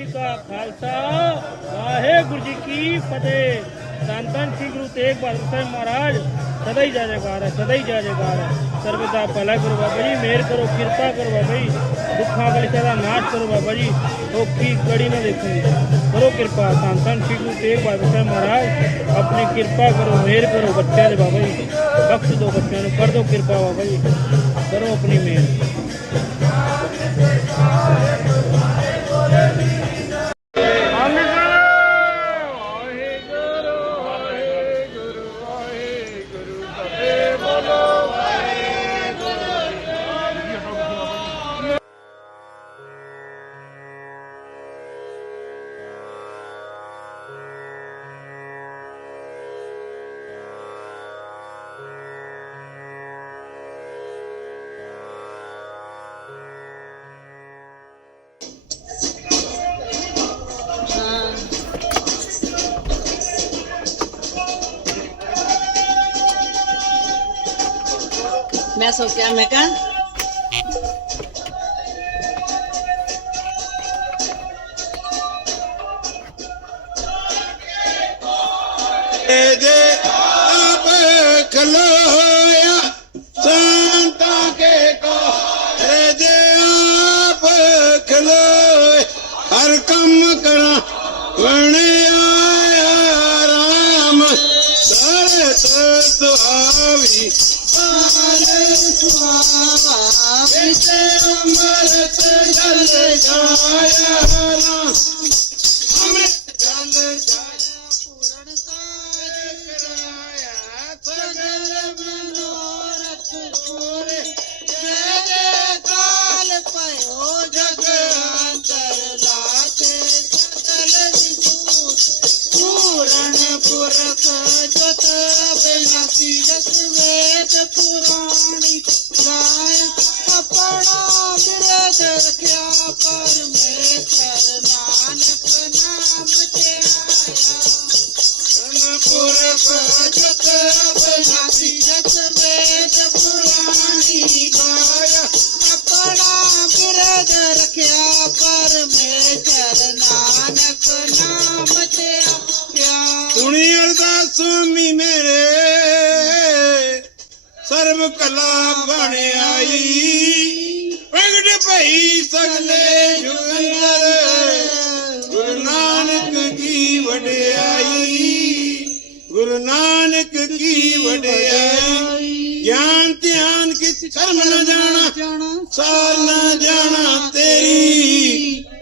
ਜੀ ਕਾ ਖਾਲਸਾ ਵਾਹਿਗੁਰੂ ਜੀ ਕੀ ਫਤਿਹ ਧੰਨ ਧੰਨ ਸ੍ਰੀ ਗੁਰੂ ਤੇਗ ਬਹਾਦਰ ਸਾਹਿਬ ਮਹਾਰਾਜ ਸਦਾ ਹੀ ਜਾਜੇਕਾਰ ਹੈ ਸਦਾ ਹੀ ਜਾਜੇਕਾਰ ਹੈ ਸਰਬਤ ਦਾ ਭਲਾ ਕਰੋ ਬਾਬਾ ਜੀ ਮਿਹਰ ਕਰੋ ਕਿਰਪਾ ਕਰੋ ਬਾਬਾ ਜੀ ਦੁੱਖਾਂ ਕਲੇਸ਼ਾਂ ਦਾ ਨਾਸ਼ ਕਰੋ ਬਾਬਾ ਜੀ ਔਖੀ ਕੜੀ ਨਾ ਦੇਖਣ ਦੀ ਕਰੋ ਕਿਰਪਾ ਧੰਨ ਧੰਨ ਸ੍ਰੀ ਗੁਰੂ ਤੇਗ ਬਹਾਦਰ ਸਾਹਿਬ ਮਹਾਰਾਜ ਆਪਣੀ ਕਿਰਪਾ ਕਰੋ ਮਿਹਰ ਕਰੋ ਬੱਚਿਆਂ ਦੇ ਬਾਬਾ ਜੀ ਬਖਸ਼ ਦਿਓ ਬੱਚਿਆਂ ਨੂੰ ਕਰ ਦਿਓ ਕਿਰਪਾ ਬਾਬਾ ਜੀ ਕਰੋ ਆਪਣੀ ਮਿਹਰ asociarme acá. Eh,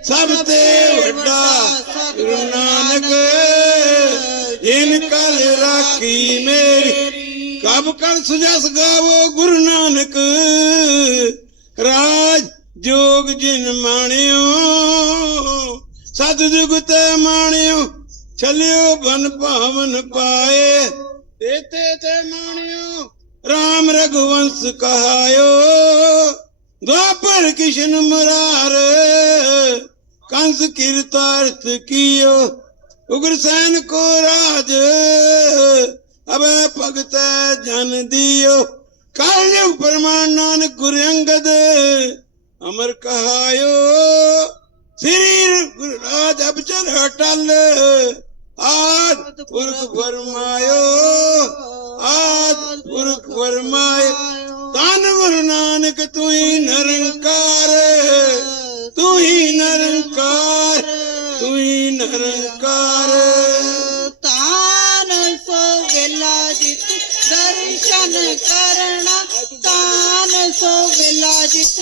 ਸਭ ਤੇ ਵੱਡਾ ਗੁਰੂ ਨਾਨਕ, ਜਿਨ ਕਲ ਰਾਖੀ ਮੇਰੀ। ਕਬ ਕਲ ਸੁਜਸ ਗਾਵੋ ਗੁਰੂ ਨਾਨਕ, ਰਾਜ ਜੋਗ ਜਿਨ ਮਾਣਿਓ ਸਤ ਜੁਗਤ ਮਾਣਿਓ, ਛਲਿਓ ਬਨ ਭਾਵਨ ਪਾਏ। ਤੇਤੇ ਤੇ ਮਾਣਿਓ, ਰਾਮ ਰਘੁਵੰਸ ਕਹਾਇਓ। ਦੁਆਪਰ ਕਿਸ਼ਨ ਮੁਰਾਰ ਕੰਸ ਕੀਰਤਾਰਥ ਕੀਓ ਉਗਰਸੈਨ ਕੋ ਰਾਜ, ਅਬੇ ਭਗਤ ਜਨ ਦਿਓ। ਕਾਲ ਪਰਮਾਨ ਨਾਨਕ ਗੁਰ ਅੰਗਦ, ਅਮਰ ਕਹਾਇਓ। ਸ੍ਰੀ ਰਾਜ ਅਬਚਰ ਹਟਲ, ਆਦ ਪੁਰਖ ਫਰਮਾਇਓ ਆਦ ਪੁਰਖ ਫਰਮਾਇਓ ਤਨ ਗੁਰੂ ਨਾਨਕ ਤੂੰ ਨਿਰੰਕਾਰ ਤੂੰ ਹੀ ਨਿਰੰਕਾਰ, ਤੂੰ ਹੀ ਨਿਰੰਕਾਰ। ਤਾਨ ਸੋ ਵੇਲਾ ਜਿਤ ਦਰਸ਼ਨ ਕਰਨਾ, ਤਾਨ ਸੋ ਵੇਲਾ ਜਿਤ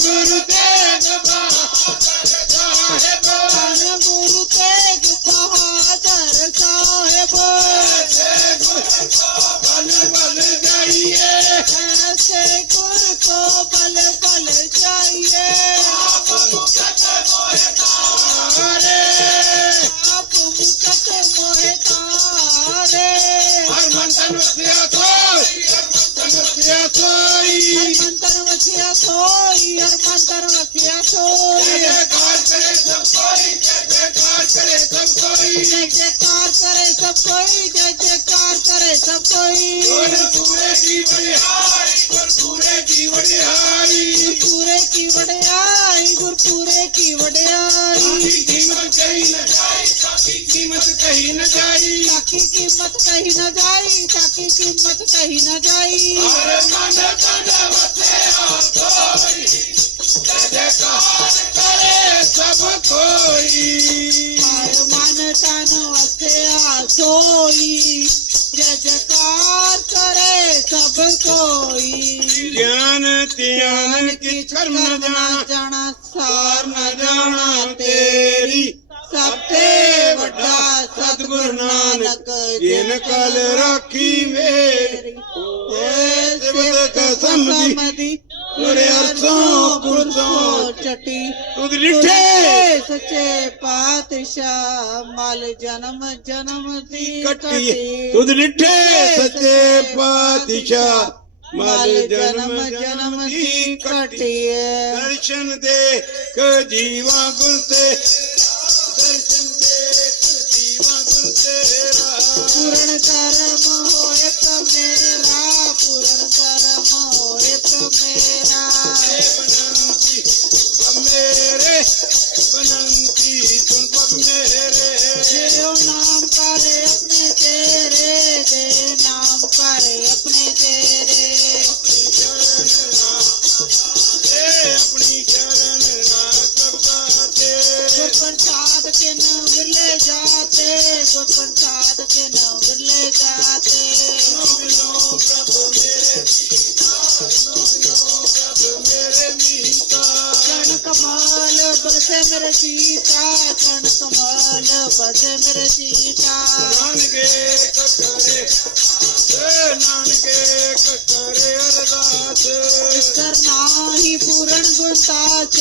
gonna Bye. सियासोई अरमान करो सियासोई जयकार करे सब कोई जय जयकार करे सब कोई जय जयकार करे सब कोई जय तनु जयकार करे सब कोई। ज्ञान त्यान की छर जाना सार न जाना तेरी। सबसे बड़ा सतगुरु नानक जिन कल राखी मेरी। कसम दी चटी। तुद सचे पातशाह माल जन्म जन्म दी कटी। सचे पातशाह माल जन्म जन्म दी कटी। दर्शन दे जीवा गुलते दर्शन दे क जीवा गुलते पूर्ण कर्म होय तो मेरा पूर्ण कर्म एक मेरा बनंती अब मेरे बनंती तुम पर मेरे देव नाम करे अपने तेरे देव नाम करे अपने तेरे अपनी चरण ना करता तेरे गुरप्रसाद के नव ले जाते गुरप्रसाद के नाम ले जाते सीता कनक माल पद मेरे सीता। नानके ककरे नानके ककरे अरदास। पूरण गुणताच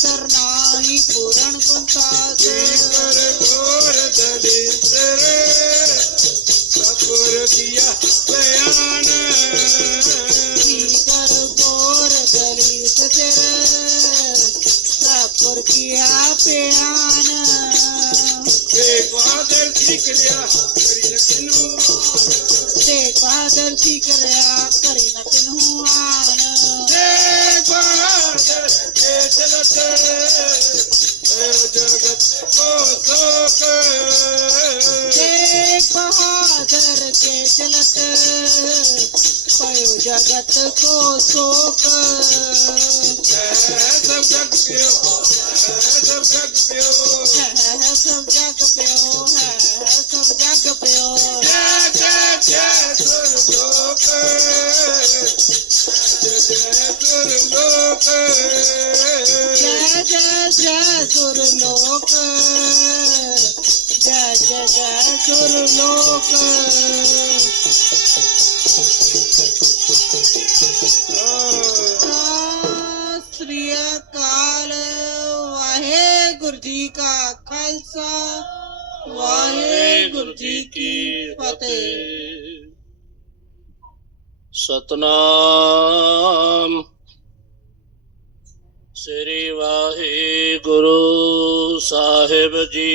कर नाही पूरण गुणताच कर घोर दलित सपुर किया बयान। प्यार। सी कया करी रतु शे बहार सी कया करी रतु आे बहादरत जॻत को शोक। बहादर के जनत जगत को शोक पियो सब जग पियो है सब जग प्यो है सब जग प्यो जय जय जय सुरलोक जय जय सुरलोक जय जय जय सुरलोक जय जय ਜੀ ਕਾ ਖਾਲਸਾ ਵਾਹਿਗੁਰੂ ਜੀ ਕੀ ਫਤਿਹ ਸਤਨਾਮ ਸ੍ਰੀ ਵਾਹਿਗੁਰੂ ਸਾਹਿਬ ਜੀ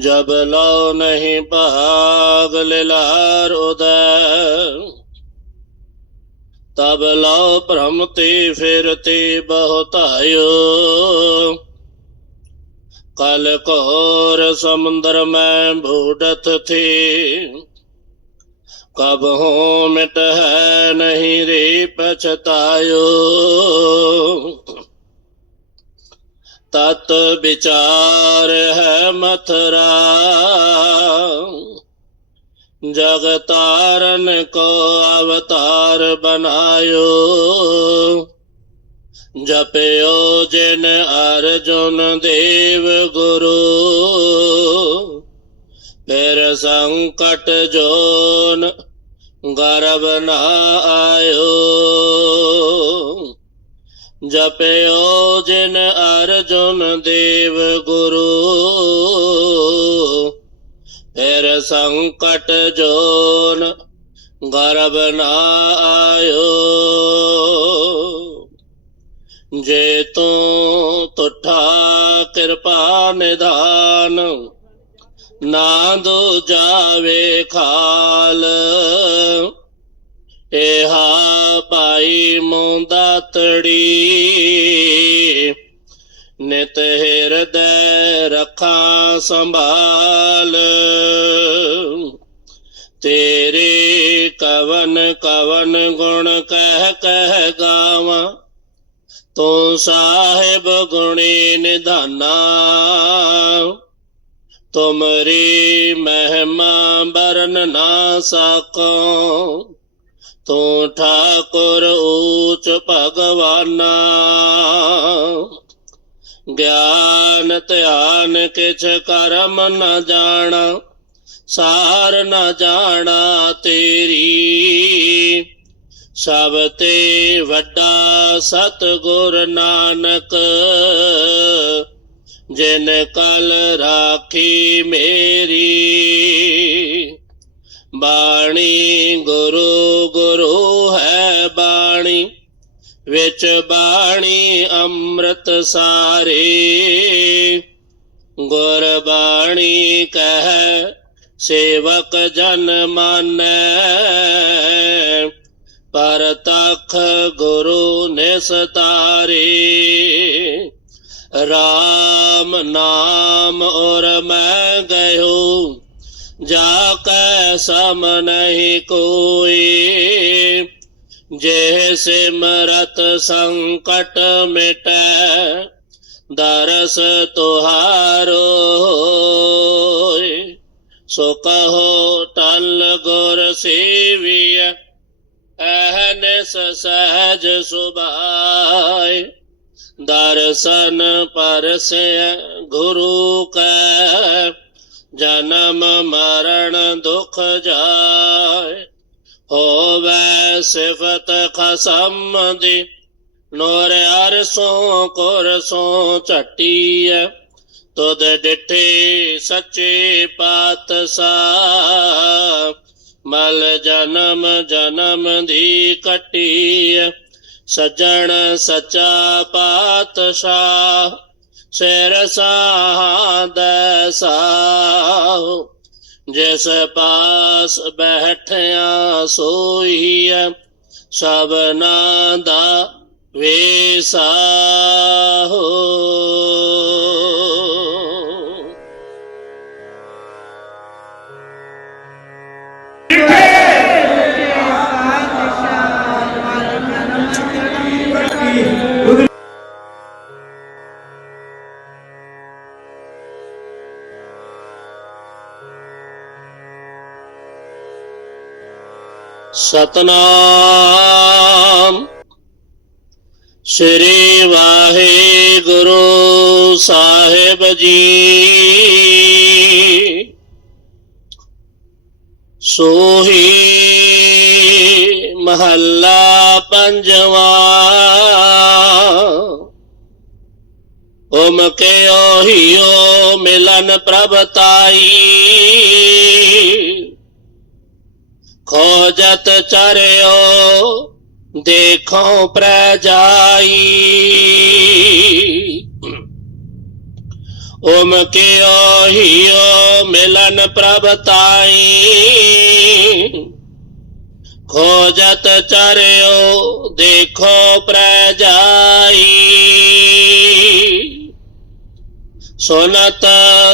ਜਬ ਲਉ ਨਹੀਂ ਭਾਗ ਲਿਲਾਰ ਉਦੈ तब लाओ भ्रमते फिरते बहुतायो। कल कोर समुद्र में भूडत थी। कब हो मिट है नहीं रे पछतायो। तत् विचार है मथुरा। जगतारन को अवतार बनायो। जपयो जिन अर्जुन देव गुरु, फिर संकट जोन गर्भ न आयो। जपयो जिन अर्जुन देव गुरु संकट जोन गर्भ न आयो जे तू तुठा कृपा निदान ना दो जावे खाल। एहा पाई मुंदा तड़ी ਨਿਤ ਹਿਰਦੈ ਰੱਖਾਂ ਸੰਭਾਲ। ਤੇਰੇ ਕਵਨ ਕਵਨ ਗੁਣ ਕਹਿ ਕਹਿ ਗਾਵਾਂ, ਤੂੰ ਸਾਹਿਬ ਗੁਣੀ ਨਿਧਾਨਾ। ਤੁਮਰੀ ਮਹਿਮਾ ਬਰਨ ਨਾ ਸਕੋ, ਤੂੰ ਠਾਕੁਰ ਊਚ ਭਗਵਾਨਾ। ज्ञान ध्यान किस करम न जाना सार न जाना तेरी। सब ते वड्डा सतगुर नानक, जिन कल राखी मेरी। बाणी गुरु गुरु है बाणी विच बाणी अमृत सारे। गुरबाणी कह, सेवक जन मन। पर तख गुरु ने सतारे राम नाम और मैं गयो, जाके सम नहीं कोई। जैसे मरत संकट मिट, दरस तुहारो सो कहो टल गोर सेविय अहन सहज सुबाय। दर्शन पर से गुरु का, जन्म मरण दुख जाय। ਹੋਵੇ ਸਿਫਤ ਖਸਮ ਦੀ, ਨੋਰ ਅਰਸੋਂ ਕੁਰਸੋਂ ਝਟੀਐ। ਤੁਧ ਡਿਠੇ ਸੱਚੇ ਪਾਤਸ਼ਾਹ, ਮਲ ਜਨਮ ਜਨਮ ਦੀ ਕਟੀਐ। ਸਜਣ ਸਚਾ ਪਾਤਸ਼ਾਹ, ਸਿਰ ਸਾਹ ਸਾਹੁ। ਜਿਸ ਪਾਸ ਬੈਠਿਆ ਸੋਈਐ ਸਭਨਾ ਦਾ ਵੇਸਾਹੋ सतनाम। श्री वाहे गुरु साहेब जी। सोही महल्ला पंजवा। ओम के ओहियो मिलन प्रभताई। खोजत चरियो, देखो प्रजाई। ओम के ओहियो मिलन प्रभताई। खोजत चरियो, देखो प्रजाई। सुनत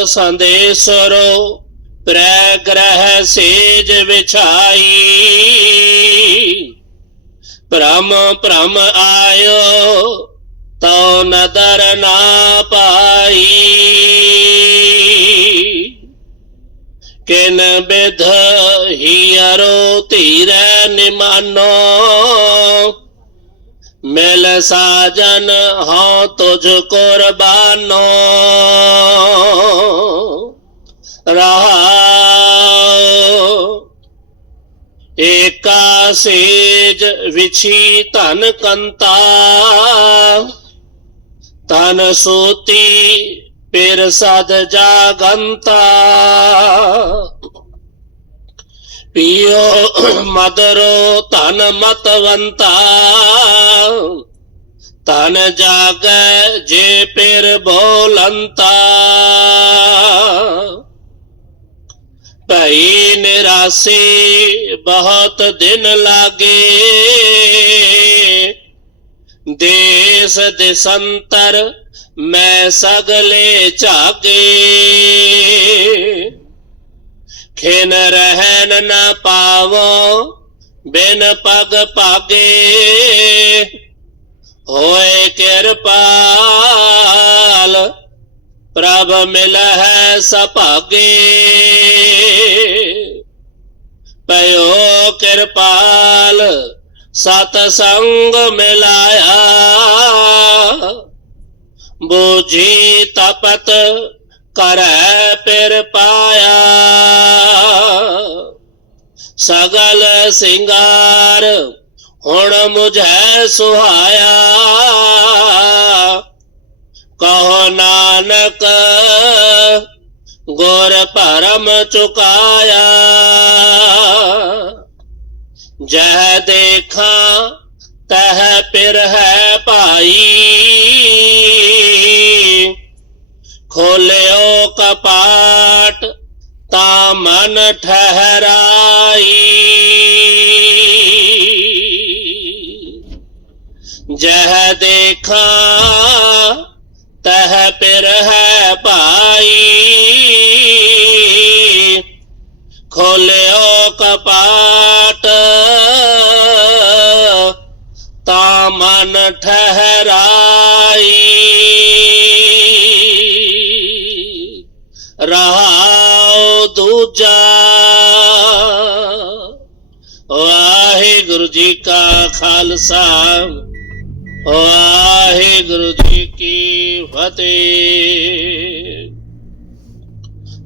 संदेशरो प्रग्रह सेज बिछाई। भ्रम भ्रम आयो तो नदर ना पाई। किन विध हियरो तीर निमानो। मिल साजन हो तुझ कुर्बानो रहा। एका सेज विछी तन कंता। तन सोती पेर सद जागंता। पियो मदरो तन मतवंता। तन जाग जे पेर बोलंता। ਭਈ ਨਿਰਾਸੀ ਬਹੁਤ ਦਿਨ ਲਾਗੇ ਦੇਸ ਦਿਸੰਤਰ ਮੈਂ ਸਗਲੇ ਝਾਗੇ ਖਿਨ ਰਹਿਣ ਨ ਪਾਵੋ ਬਿਨ ਪਗ ਭਾਗੇ ਹੋਏ ਕਿਰਪਾਲ प्रभ मिल है सपागे। पयो कृपाल सतसंग मिलाया। बुझी तपत कर पिर पाया। सगल सिंगार हुण मुझे सुहाया। कहो नानक, गोर परम चुकाया। जह देखा, तह पिर है पाई। खोलो कपाट, ता मन ठहराई। जह देखा ਰਹਾਉ ਦੂਜਾ ਵਾਹਿਗੁਰੂ ਜੀ ਕਾ ਖਾਲਸਾ ਵਾਹਿਗੁਰੂ ਜੀ ਕੀ ਫਤਿਹ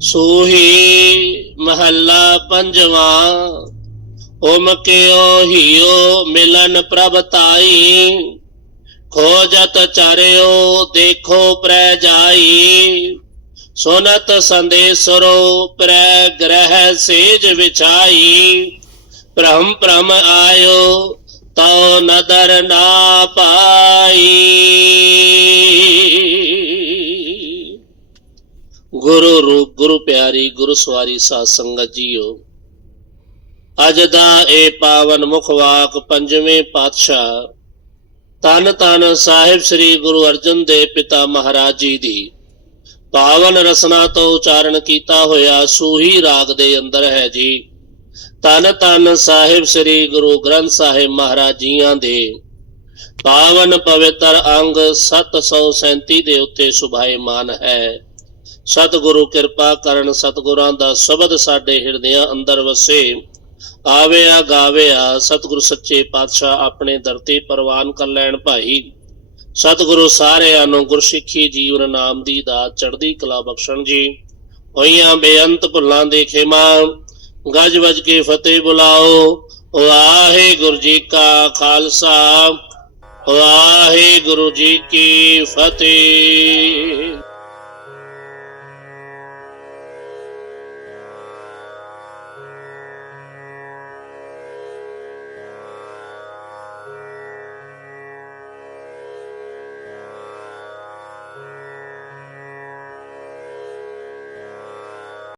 ਸੋਹੀ ਮਹੱਲਾ ਪੰਜਵਾਂ ਓਮ ਕਿਓ ਹੀਓ ਮਿਲਨ ਪ੍ਰਭ ਤਾਈ ਖੋਜਤ ਚਾਰਿਓ ਦੇਖੋ ਪ੍ਰੈ ਜਾਈ ਸੁਨਤ ਸੰਦੇਸਰੋ ਪ੍ਰੈ ਗ੍ਰਹਿ ਸੇਜ ਵਿਛਾਈ। ਭ੍ਰਮ ਭ੍ਰਮ ਆਇਓ, ਤਉ ਨਦਰ ਨਾ ਪਾਈ। ਗੁਰੂ ਰੂਪ, ਗੁਰੂ ਪਿਆਰੀ, ਗੁਰੂ ਸਵਾਰੀ ਸਾਧ ਸੰਗਤ ਜੀਓ। ਅਜ ਦਾ ਇਹ ਪਾਵਨ ਮੁਖ ਵਾਕ ਪੰਜਵੇਂ ਪਾਤਸ਼ਾਹ ਤਨ ਤਨ ਸਾਹਿਬ ਸ੍ਰੀ ਗੁਰੂ ਅਰਜਨ ਦੇਵ ਪਿਤਾ ਮਹਾਰਾਜ ਜੀ ਦੀ। ਪਾਵਨ ਰਸਨਾ ਤੋਂ ਉਚਾਰਨ ਕੀਤਾ ਹੋਇਆ ਸੂਹੀ ਰਾਗ ਦੇ ਅੰਦਰ ਹੈ ਜੀ। ਤਨ ਤਨ ਸਾਹਿਬ ਸ੍ਰੀ ਗੁਰੂ ਗ੍ਰੰਥ ਸਾਹਿਬ ਮਹਾਰਾਜ ਜੀਆਂ ਦੇ। ਪਾਵਨ ਪਵਿੱਤਰ ਅੰਗ 737 ਦੇ ਉੱਤੇ ਸੁਭਾਏਮਾਨ ਹੈ। ਸਤਿਗੁਰੂ ਕਿਰਪਾ ਕਰਨ ਸਤਿਗੁਰਾਂ ਦਾ ਸ਼ਬਦ ਸਾਡੇ ਹਿਰਦਿਆਂ ਅੰਦਰ ਵਸੇ। ਆਵੇ ਆਵਿਆ ਗਾਵਿਆ ਸਤਿਗੁਰ ਸੱਚੇ ਪਾਤਸ਼ਾਹ ਆਪਣੇ ਦਰਤੇ ਪ੍ਰਵਾਨ ਕਰ ਲੈਣ ਭਾਈ। ਸਤਿਗੁਰੂ ਸਾਰਿਆਂ ਨੂੰ ਗੁਰਸਿੱਖੀ ਜੀਵਨ ਨਾਮ ਦੀ ਦਾਤ ਚੜ੍ਹਦੀ ਕਲਾ ਬਖਸ਼ਣ ਜੀ। ਹੋਈਆਂ ਬੇਅੰਤ ਭੁੱਲਾਂ ਦੇ ਖੇਮਾ, ਗੱਜ ਵੱਜ ਕੇ ਫਤਿਹ ਬੁਲਾਓ। ਵਾਹਿਗੁਰੂ ਜੀ ਕਾ ਖਾਲਸਾ, ਵਾਹਿਗੁਰੂ ਜੀ ਕੀ ਫਤਿਹ।